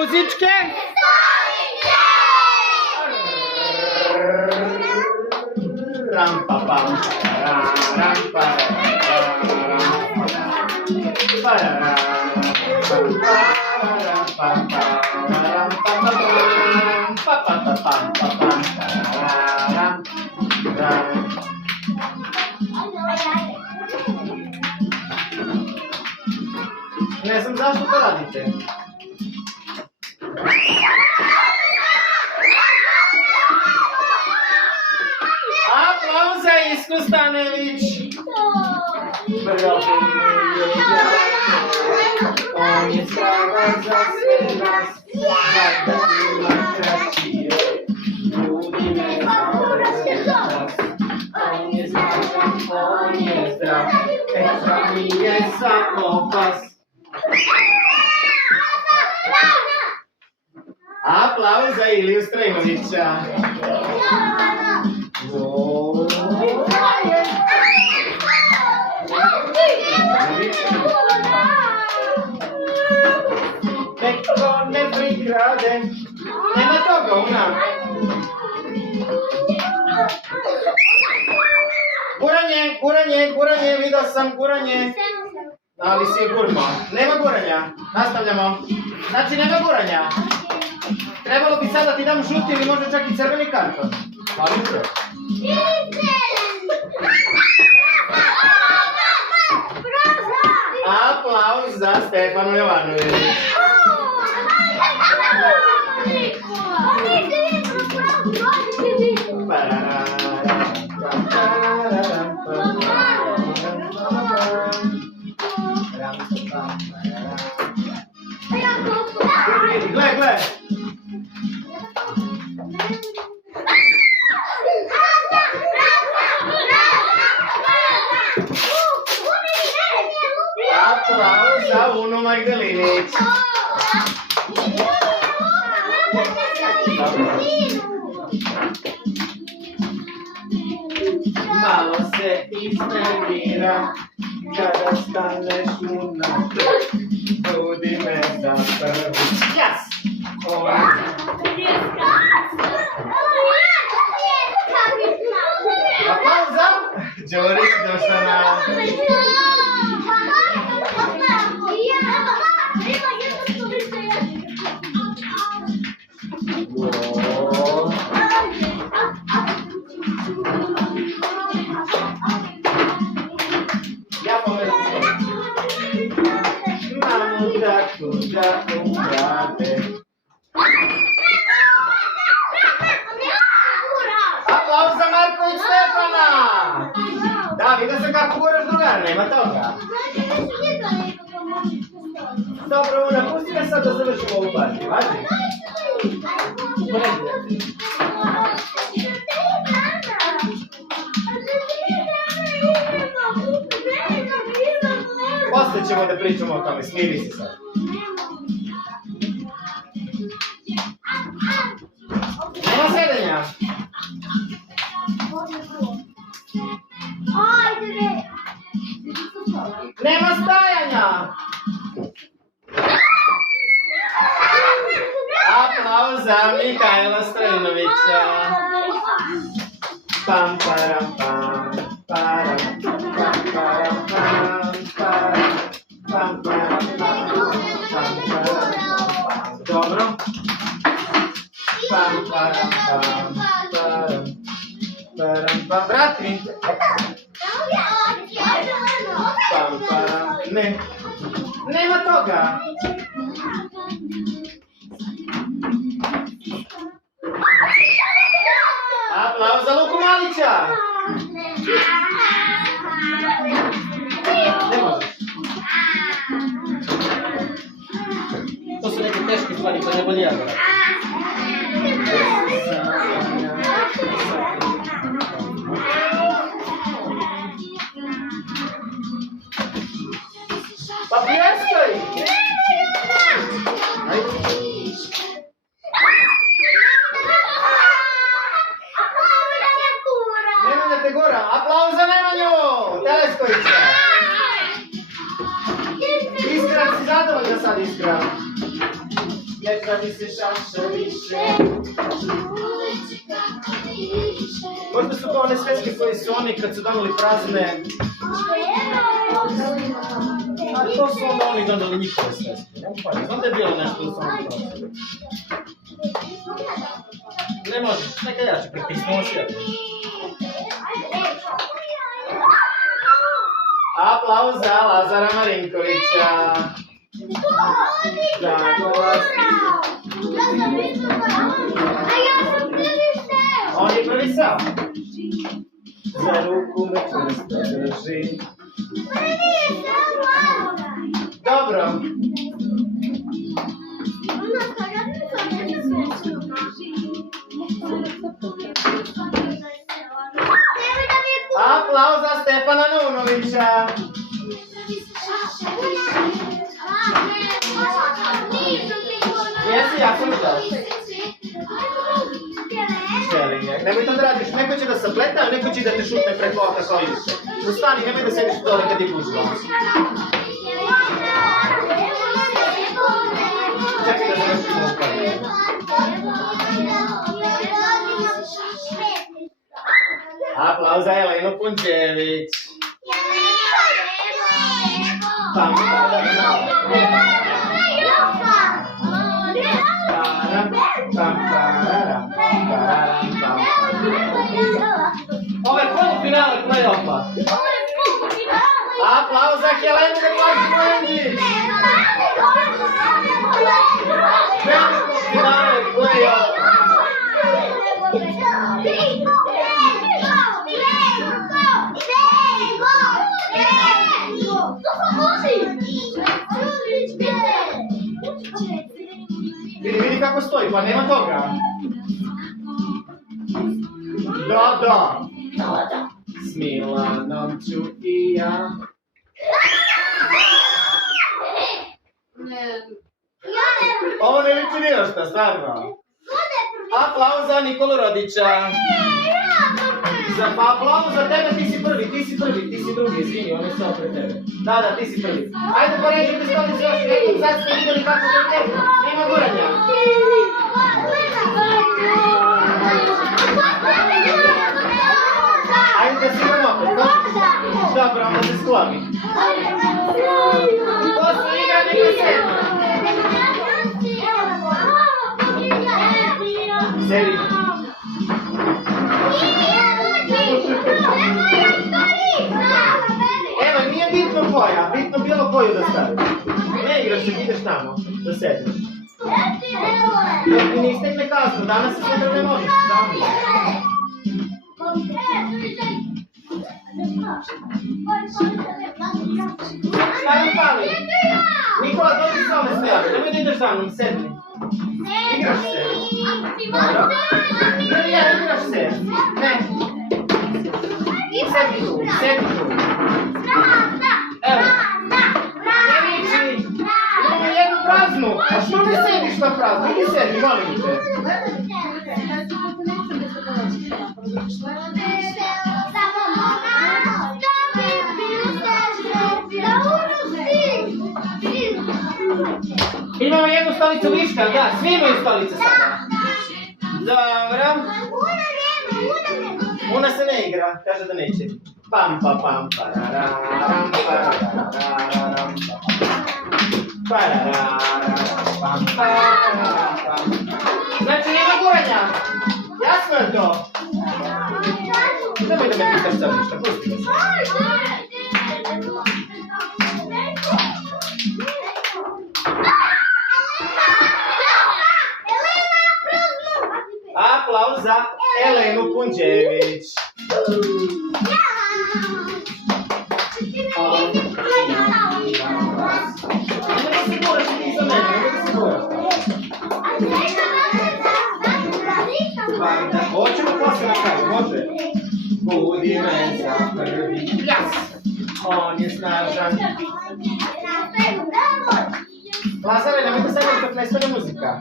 Muzičke? Ram pa pam, ram pa ne znam zašto to radite. Aplauz za Isku Stanević. On je strava za sve nas, da ima kraći je, ljudi ne znaju. On je zdrav, on je zdrav, zdrav mi je samo pas. Aplauz za Iliju Strejnovića. Neko ne prikrade, nema toga u nam. Guranje, vidio sam guranje. Ali si je gurno. Nema guranja, nastavljamo. Znači nema guranja. Trebalo bi sad da ti dam žuti ili možda čak i crveni karton. Ali upravo. Aplauz za Stefanu Jovanović. Gle. Aplauz za Unu Magdalinić. Malo se iznervira kada staneš u nas. Budi me za prvi čas. Aplauz za Đorić Došana. Da umrate. Aplauz za Marko i Stefana! Da, vidio sam kako guraš drugar, nema toga. Dobro, Una, pusti me sad da završimo ovu partiju, važi? Posle ćemo da pričamo o tome, smiri se sad. Nema sedenja. Nema stajanja. Aplauz za Mihajla Strejnovića. Pam, param, pam, param, pam, param, pam, param, pam, param, pam, param. Dobro. Pam, param, pam, param, param, pam. Vrati. Pam, param. Ne. Nema toga. Aplauz za Luku Malića. Ne možeš. To su neke teške stvari koje ne bolje ja govorim. Pa pljeskaj! Nemanja Tegora, aplauz za Nemanju! Teleskovića! Iskra, si zadovoljna sad Iskra? Postavi se šašališe. Možda su to one sveske koje su oni kad su donali prazne. A to su onda oni donali njihove sveske. Onda je bilo nešto da su oni prazne. Ne možeš, neka ja ću pritisnuo svijet. Aplauz za Lazara Marinkovića. On je prvi sam. Za ruku me čvrsto drži. Dobro. Aplauz za Stefana Naunovića. Jesi, ja sam da. Čelinjak. Nemoj to da radiš. Neko će da sapleta, a neko će da te šutne preko oka kao juče. Ustani, nemoj da sediš dole kad je pušta. Čekaj da se nešto uspavim. Aplauz za Elenu Punčević. Ovo je polufinale play-offa. Aplauz za Helenu Gutlačić-Lenđić. Finale play-offa. Vidi kako stoji, pa nema toga. Da. S Milanom ću i ja. Ovo ne liči ni ošta, stvarno. Aplauz za Nikolu Rodića. Aplauz za tebe, ti si prvi, ti si drugi, izvini, on je samo pre tebe. Da, ti si prvi. Ajde poređite stolice još jednom, sad ste vidjeli kako se tebi. Nema guranja. Ajde da si imam opet, dobro, onda se skloni. To su igrani i sedmi. Sedi. Evo, nije bitno koja, bitno bilo koju da staviš. Ne igraš se, ideš tamo, da sedneš. Dok mi ne istekne kaznu, danas se sutra ne možeš. Šta nam fali? Nikola, dođi s ove stojavi, nemoj da ideš za mnom, sedni. Igraš se. Dobro. Ne, igraš se. Ne. Sedni tu. Evo. Ne viči. Imamo jednu praznu. A što ne sediš na praznu? Idi sedni, molim te. Imamo jednu stolicu viška, da, svi imaju stolice sada. Dobro. Una se ne igra, kaže da neće. Pam pa pam parararam parararam pam pam. Znači nema guranja. Jasno je to. Nemoj da me pitaš sad ništa, pusti me. Aplauz za Elenu Punčević. Nemoj se guraš ti za mene, nemoj se guraš. Hoćemo posle na kraju, može? Budi me za prvi plas. On je snažan. Lazare, nemoj da sedem dok ne stane muzika.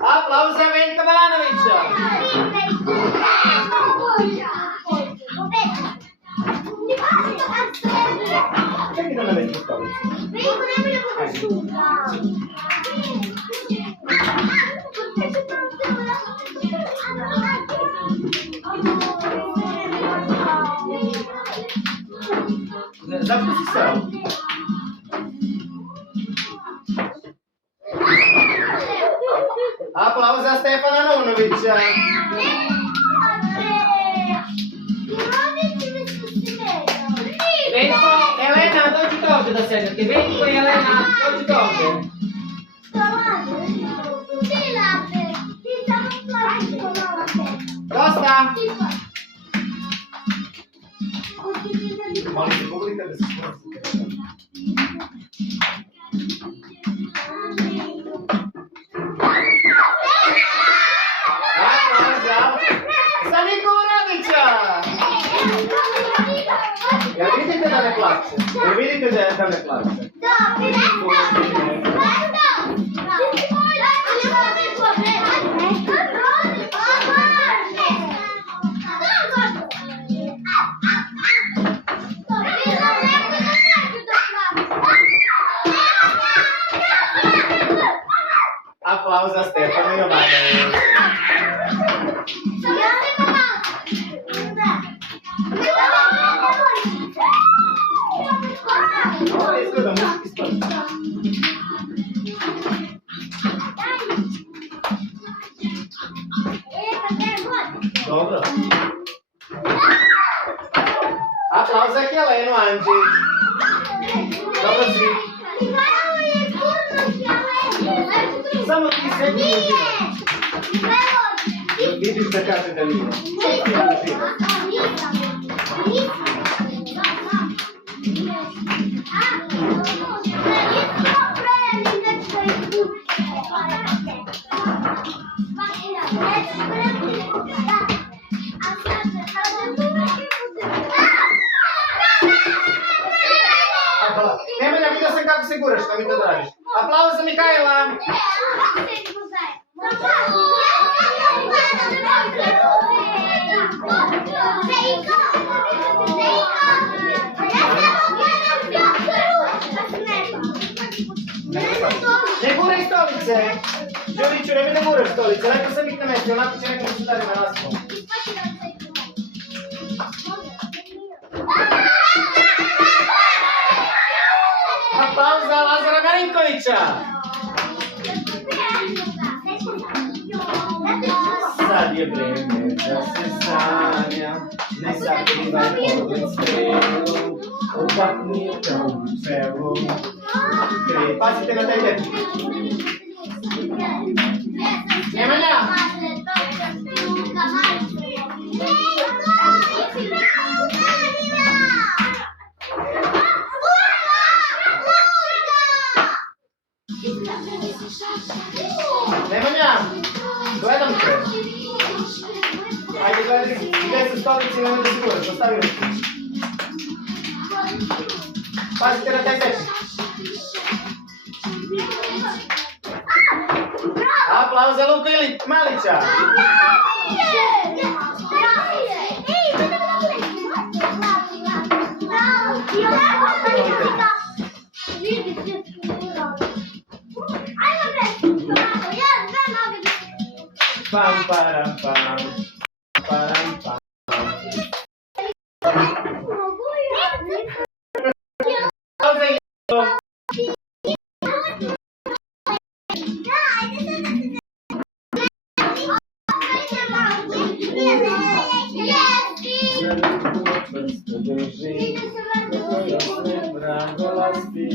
Aplauz za Veljka Balanovića. Čekaj da namesti stolicu. Veliko nemoj da bude šuta. Zašto si stao? Aplauz za Stefana Naunovića. Veljko, Elena, dođite ovdje da sedete. Veljko i Elena, dođite ovdje. Dosta! Molim te, pogledajte da se spustite. Aplauz za Nikolu Radića! Jel vidite da ne plače? Jel vidite da ne plače? Aplauz za Stefana Jovanovića. Ovo izgleda muški sport. Dobro. Aplauz za Helenu Andžić. Dobro svi. Samo ti sedi i uživaj. Vidiš da kaže da nije. Nemanja, vidio sam kako se guraš, što mi to radiš. Aplauz za Mihajla. Ne guraj stolice. Đuriću, nemoj da guraš stolice. Lepo sam ih namestio, onako će nekako se dali na naslov. Aplauz za Lazara Marinkovića. Sad je vreme da se sanja, ne sakrivaj pogled strelu, upakni u tomu celu. Pazite na taj tepih. Nemanja! Nemanja! Gledam te! Ajde, gledaj, gdje su stolici i nemoj da se guraš, ostavi ruku. Pazite na taj tepih. Aplauz za Luku Malića. Pam, param, pam. Param, pam.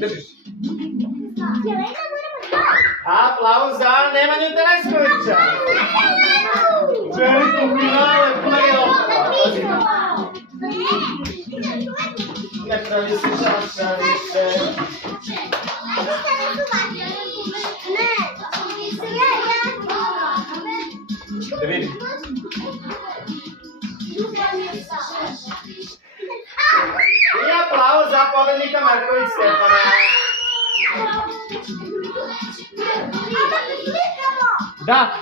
Držiš. Aplauz za Nemanju Teleskovića. Veliko finale play-offa. Ne pravi se čaša više. Da vidim. I aplauz za pobednika Marković Stefana. Da.